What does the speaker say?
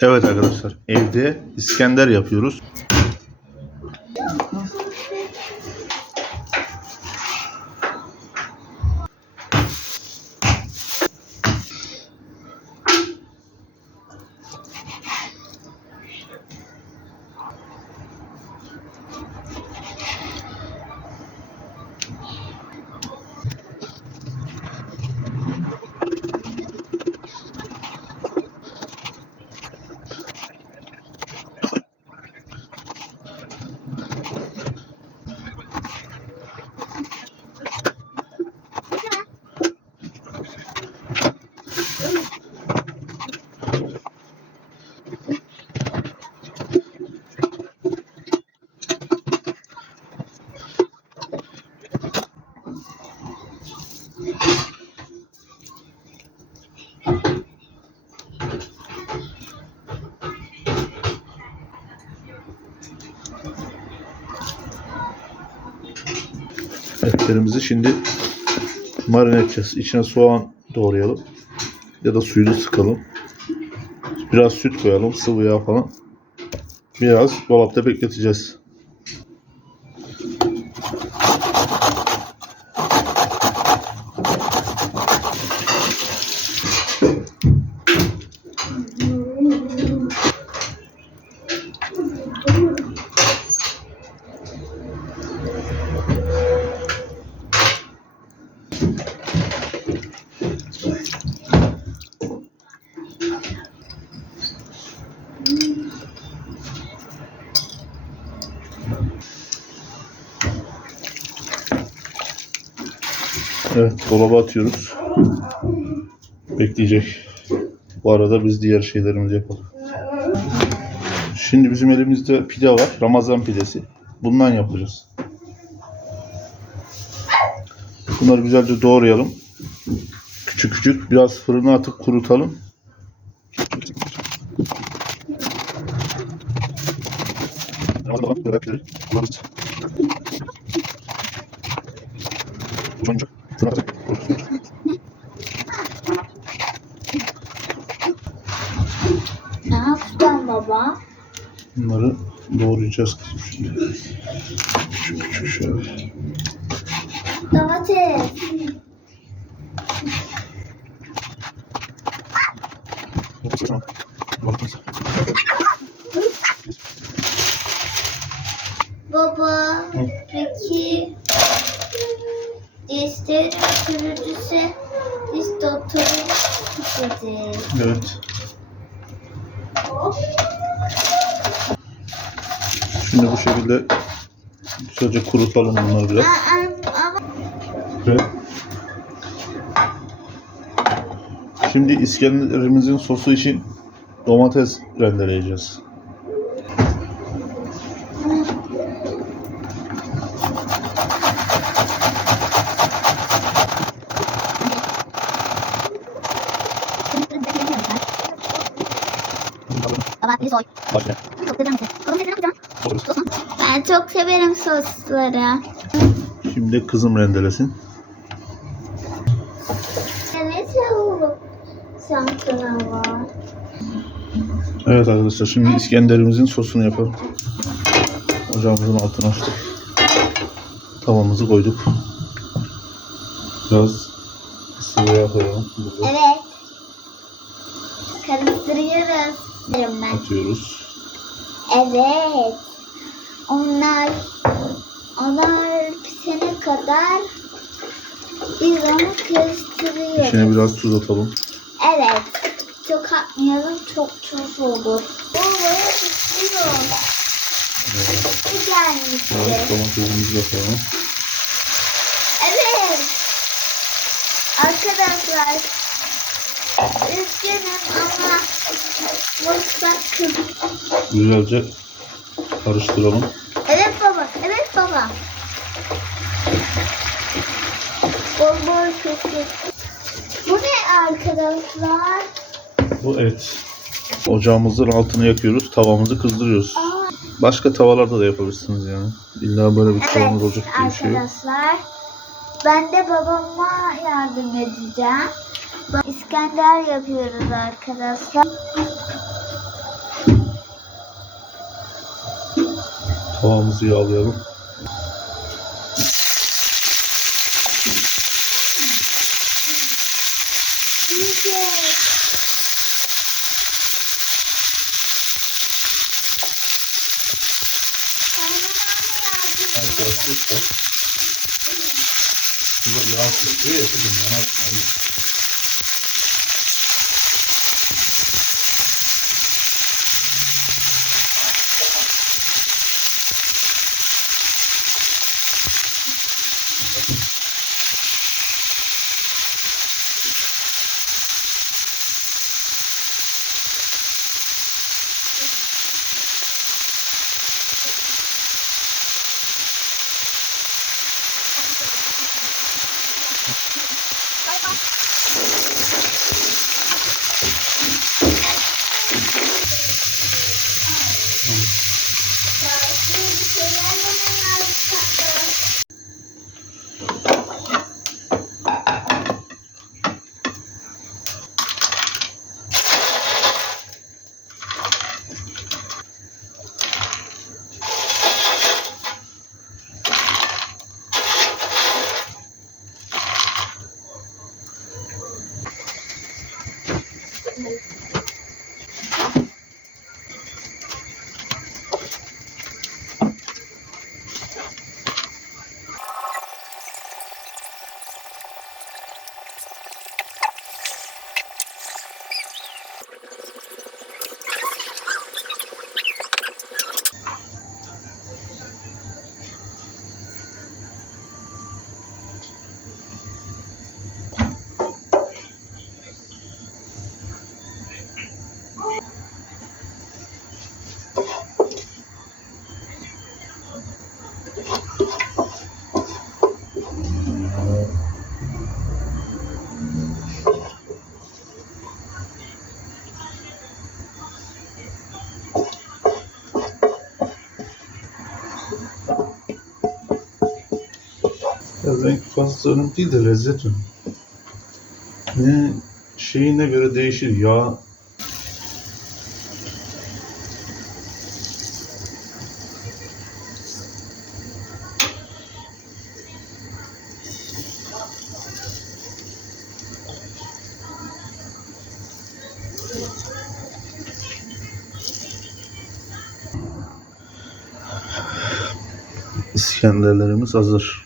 Evet arkadaşlar evde İskender yapıyoruz. Etlerimizi şimdi marine edeceğiz. İçine soğan doğrayalım. Ya da suyunu sıkalım. Biraz süt koyalım. Sıvı yağ falan. Biraz dolapta bekleteceğiz. Evet dolaba atıyoruz. Bekleyecek. Bu arada biz diğer şeylerimizi yapalım. Şimdi bizim elimizde pide var. Ramazan pidesi. Bundan yapacağız. Bunları güzelce doğrayalım. Küçük küçük biraz fırına atıp kurutalım. Kurutalım. Ne yapacağım baba? Bunları doğrayacağız kızım şimdi. Küçük küçük şöyle. Domates. Baba, Şimdi bu şekilde güzelce kurutalım bunları biraz. Ve Şimdi İskender'imizin sosu için domates rendeleyeceğiz. Soy. Başla. Yapacağım? Ben çok severim sosları. Şimdi kızım rendelesin. Ne tavuk şansına var? Evet arkadaşlar şimdi İskender'imizin sosunu yapalım. Ocağımızın altını açtık. Tavamızı koyduk. Biraz sıvı yağ koyalım. Burada Evet. Karıştırıyoruz. Ben. atıyoruz. Evet. Onlar onlar pişene kadar biz onu karıştırıyoruz. İçine biraz tuz atalım. Evet. Çok atmayalım. Çok tuz olur. O böyle pişiyor. Evet, Bu gelmişti. evet domatesimizi de koyalım. Evet. Arkadaşlar. Güzelce karıştıralım. Evet baba. Evet baba. Bol bol köpük. Bu ne arkadaşlar? Bu et. Ocağımızın altını yakıyoruz. Tavamızı kızdırıyoruz. Aa, Başka tavalarda da yapabilirsiniz yani. İlla böyle bir tavamız olacak diye bir şey yok. arkadaşlar. Ben de babama yardım edeceğim. İskender yapıyoruz arkadaşlar. Tavamızı yağlayalım. Arkadaşlar. Bu da yağ sıkıyor ya. Yanar. Ya renk fazla önemli değil de lezzet önemli. Ne şeyine göre değişir. Yağ İskenderlerimiz hazır.